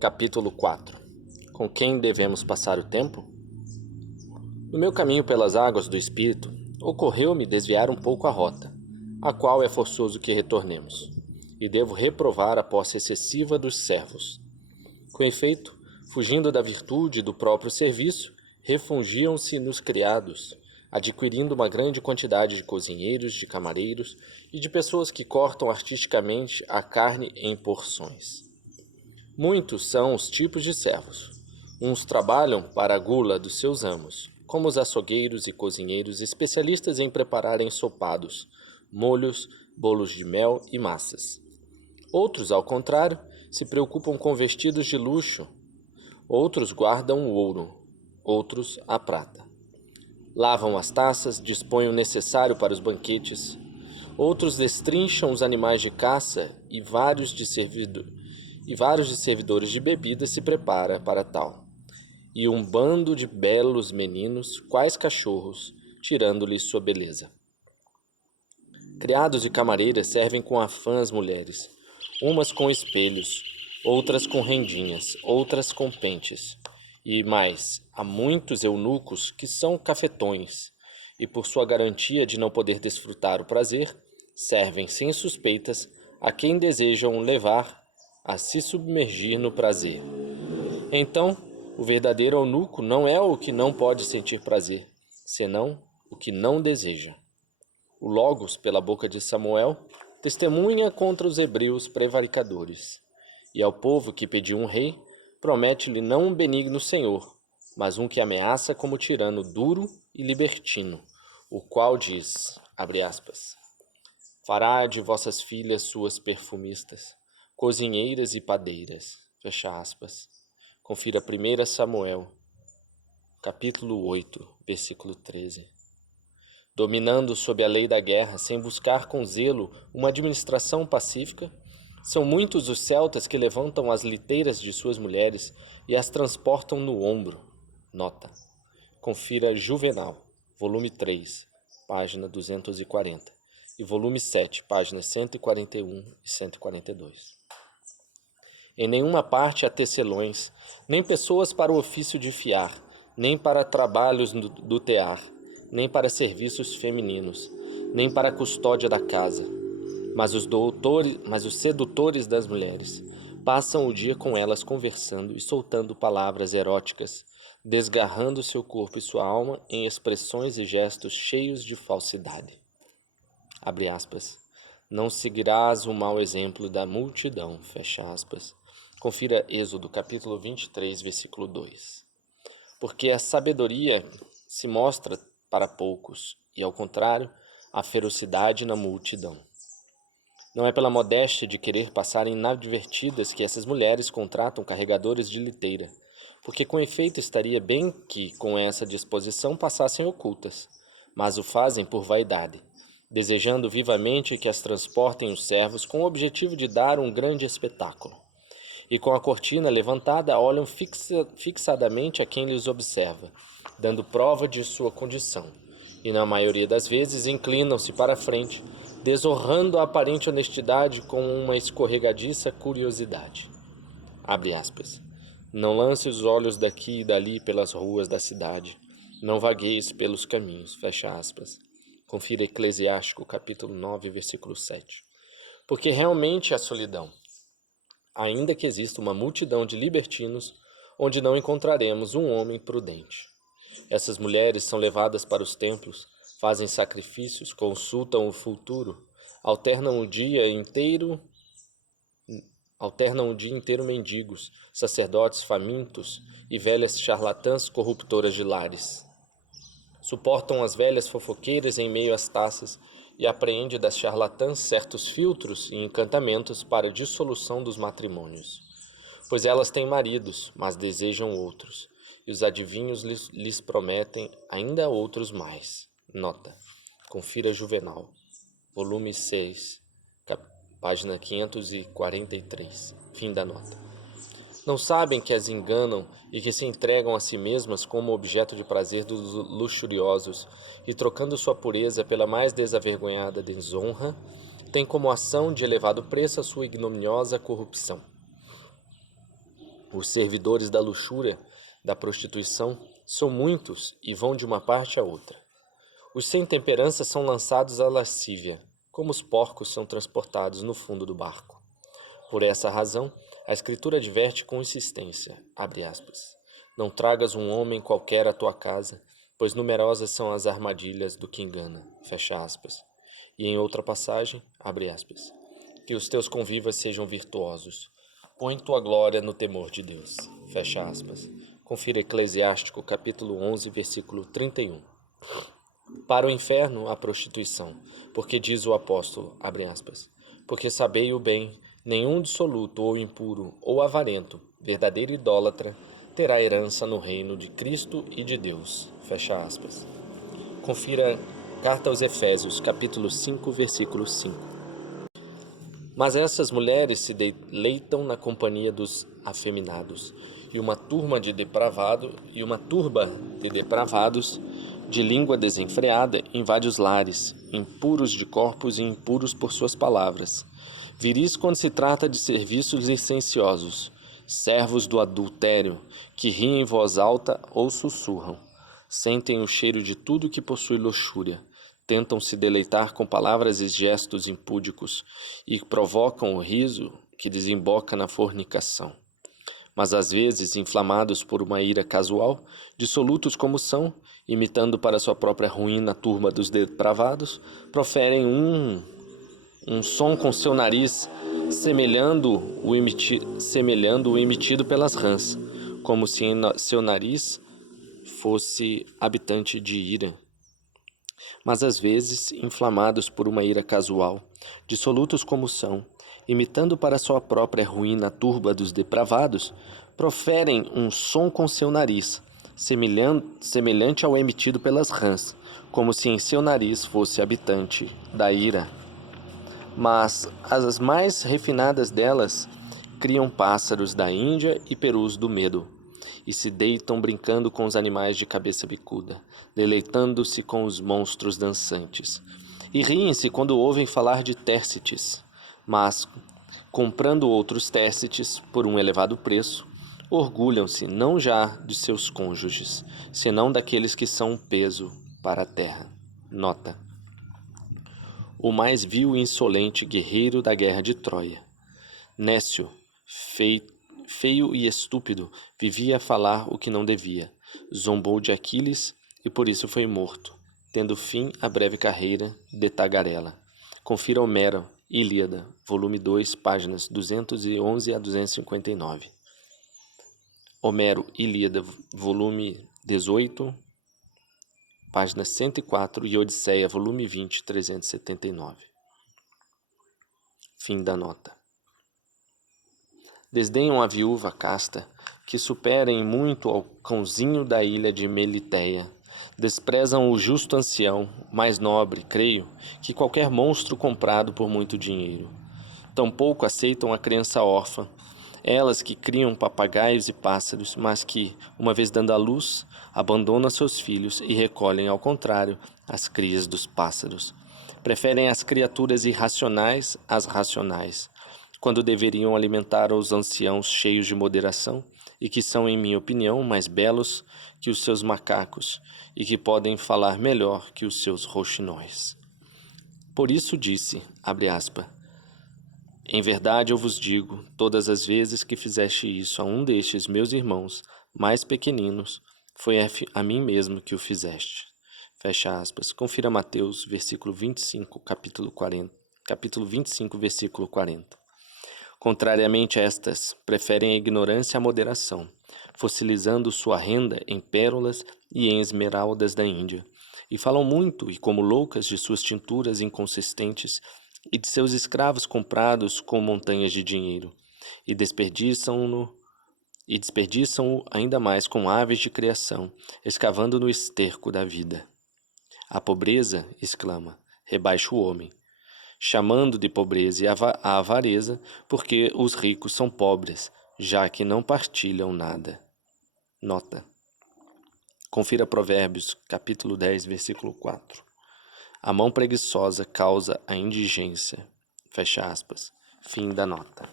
Capítulo 4. Com quem devemos passar o tempo? No meu caminho pelas águas do Espírito, ocorreu-me desviar um pouco a rota, a qual é forçoso que retornemos, e devo reprovar a posse excessiva dos servos. Com efeito, fugindo da virtude do próprio serviço, refugiam-se nos criados, adquirindo uma grande quantidade de cozinheiros, de camareiros e de pessoas que cortam artisticamente a carne em porções. Muitos são os tipos de servos. Uns trabalham para a gula dos seus amos, como os açougueiros e cozinheiros especialistas em preparar ensopados, molhos, bolos de mel e massas. Outros, ao contrário, se preocupam com vestidos de luxo. Outros guardam o ouro, outros a prata. Lavam as taças, dispõem o necessário para os banquetes. Outros destrincham os animais de caça e vários de servidores de bebida se prepara para tal. E um bando de belos meninos, quais cachorros, tirando-lhes sua beleza. Criados e camareiras servem com afã as mulheres, umas com espelhos, outras com rendinhas, outras com pentes. E mais, há muitos eunucos que são cafetões, e por sua garantia de não poder desfrutar o prazer, servem sem suspeitas a quem desejam levar a se submergir no prazer. Então, o verdadeiro eunuco não é o que não pode sentir prazer, senão o que não deseja. O Logos, pela boca de Samuel, testemunha contra os hebreus prevaricadores. E ao povo que pediu um rei, promete-lhe não um benigno senhor, mas um que ameaça como tirano duro e libertino, o qual diz, abre aspas, fará de vossas filhas suas perfumistas, cozinheiras e padeiras, fecha aspas. Confira 1 Samuel, capítulo 8, versículo 13. Dominando sob a lei da guerra, sem buscar com zelo uma administração pacífica, são muitos os celtas que levantam as liteiras de suas mulheres e as transportam no ombro. Nota. Confira Juvenal, volume 3, página 240, e volume 7, páginas 141 e 142. Em nenhuma parte há tecelões, nem pessoas para o ofício de fiar, nem para trabalhos do tear, nem para serviços femininos, nem para a custódia da casa. Mas os sedutores das mulheres passam o dia com elas conversando e soltando palavras eróticas, desgarrando seu corpo e sua alma em expressões e gestos cheios de falsidade. Abre aspas. Não seguirás o mau exemplo da multidão, fecha aspas. Confira Êxodo, capítulo 23, versículo 2. Porque a sabedoria se mostra para poucos, e ao contrário, a ferocidade na multidão. Não é pela modéstia de querer passar inadvertidas que essas mulheres contratam carregadores de liteira, porque com efeito estaria bem que, com essa disposição, passassem ocultas, mas o fazem por vaidade, desejando vivamente que as transportem os servos com o objetivo de dar um grande espetáculo. E com a cortina levantada olham fixadamente a quem lhes observa, dando prova de sua condição, e na maioria das vezes inclinam-se para a frente, desonrando a aparente honestidade com uma escorregadiça curiosidade. Abre aspas. Não lance os olhos daqui e dali pelas ruas da cidade, não vagueis pelos caminhos, fecha aspas. Confira Eclesiástico, capítulo 9, versículo 7. Porque realmente há solidão, ainda que exista uma multidão de libertinos, onde não encontraremos um homem prudente. Essas mulheres são levadas para os templos, fazem sacrifícios, consultam o futuro, alternam o dia inteiro mendigos, sacerdotes famintos e velhas charlatãs corruptoras de lares. Suportam as velhas fofoqueiras em meio às taças e apreende das charlatãs certos filtros e encantamentos para a dissolução dos matrimônios. Pois elas têm maridos, mas desejam outros, e os adivinhos lhes prometem ainda outros mais. Nota. Confira Juvenal, volume 6, página 543. Fim da nota. Não sabem que as enganam e que se entregam a si mesmas como objeto de prazer dos luxuriosos, e trocando sua pureza pela mais desavergonhada desonra, têm como ação de elevado preço a sua ignominiosa corrupção. Os servidores da luxúria, da prostituição, são muitos e vão de uma parte a outra. Os sem temperança são lançados à lascívia, como os porcos são transportados no fundo do barco. Por essa razão, a Escritura adverte com insistência, abre aspas, não tragas um homem qualquer à tua casa, pois numerosas são as armadilhas do que engana, fecha aspas. E em outra passagem, abre aspas, que os teus convivas sejam virtuosos, põe tua glória no temor de Deus, fecha aspas. Confira Eclesiástico, capítulo 11, versículo 31. Para o inferno, a prostituição, porque diz o apóstolo, abre aspas, porque sabei o bem, nenhum dissoluto ou impuro ou avarento, verdadeiro idólatra, terá herança no reino de Cristo e de Deus, fecha aspas. Confira Carta aos Efésios, capítulo 5, versículo 5. Mas essas mulheres se deleitam na companhia dos afeminados, e uma turba de depravados, de língua desenfreada, invade os lares, impuros de corpos e impuros por suas palavras. Viris quando se trata de serviços licenciosos, servos do adultério, que riem em voz alta ou sussurram, sentem o cheiro de tudo que possui luxúria, tentam se deleitar com palavras e gestos impúdicos e provocam o riso que desemboca na fornicação. Mas às vezes, inflamados por uma ira casual, dissolutos como são, imitando para sua própria ruína a turba dos depravados, proferem um som com seu nariz, semelhando o emitido pelas rãs, como se em seu nariz fosse habitante de ira. Mas às vezes, inflamados por uma ira casual, dissolutos como são, imitando para sua própria ruína a turba dos depravados, proferem um som com seu nariz, semelhante ao emitido pelas rãs, como se em seu nariz fosse habitante da ira. Mas as mais refinadas delas criam pássaros da Índia e perus do medo, e se deitam brincando com os animais de cabeça bicuda, deleitando-se com os monstros dançantes. E riem-se quando ouvem falar de Tércites, mas, comprando outros Tércites por um elevado preço, orgulham-se não já de seus cônjuges, senão daqueles que são um peso para a terra. Nota: o mais vil e insolente guerreiro da guerra de Troia. Nécio, feio e estúpido, vivia a falar o que não devia. Zombou de Aquiles e por isso foi morto, tendo fim a breve carreira de tagarela. Confira Homero, Ilíada, volume 2, páginas 211 a 259. Homero, Ilíada, volume 18, páginas 104 e Odisseia, volume 20, 379. Fim da nota. Desdenham a viúva casta, que supera em muito ao cãozinho da ilha de Meliteia. Desprezam o justo ancião, mais nobre, creio, que qualquer monstro comprado por muito dinheiro. Tampouco aceitam a criança órfã, elas que criam papagaios e pássaros, mas que, uma vez dando à luz, abandonam seus filhos e recolhem, ao contrário, as crias dos pássaros. Preferem as criaturas irracionais às racionais, quando deveriam alimentar os anciãos cheios de moderação e que são, em minha opinião, mais belos que os seus macacos e que podem falar melhor que os seus roxinóis. Por isso disse, abre aspas, em verdade eu vos digo, todas as vezes que fizeste isso a um destes meus irmãos mais pequeninos, foi a mim mesmo que o fizeste. Fecha aspas. Confira Mateus, versículo 25, capítulo 25, versículo 40. Contrariamente a estas, preferem a ignorância à moderação, fossilizando sua renda em pérolas e em esmeraldas da Índia, e falam muito e como loucas de suas tinturas inconsistentes e de seus escravos comprados com montanhas de dinheiro, e desperdiçam-o ainda mais com aves de criação, escavando no esterco da vida. A pobreza, exclama, rebaixa o homem, chamando de pobreza a avareza, porque os ricos são pobres, já que não partilham nada. Nota: confira Provérbios, capítulo 10, versículo 4. A mão preguiçosa causa a indigência. Fecha aspas. Fim da nota.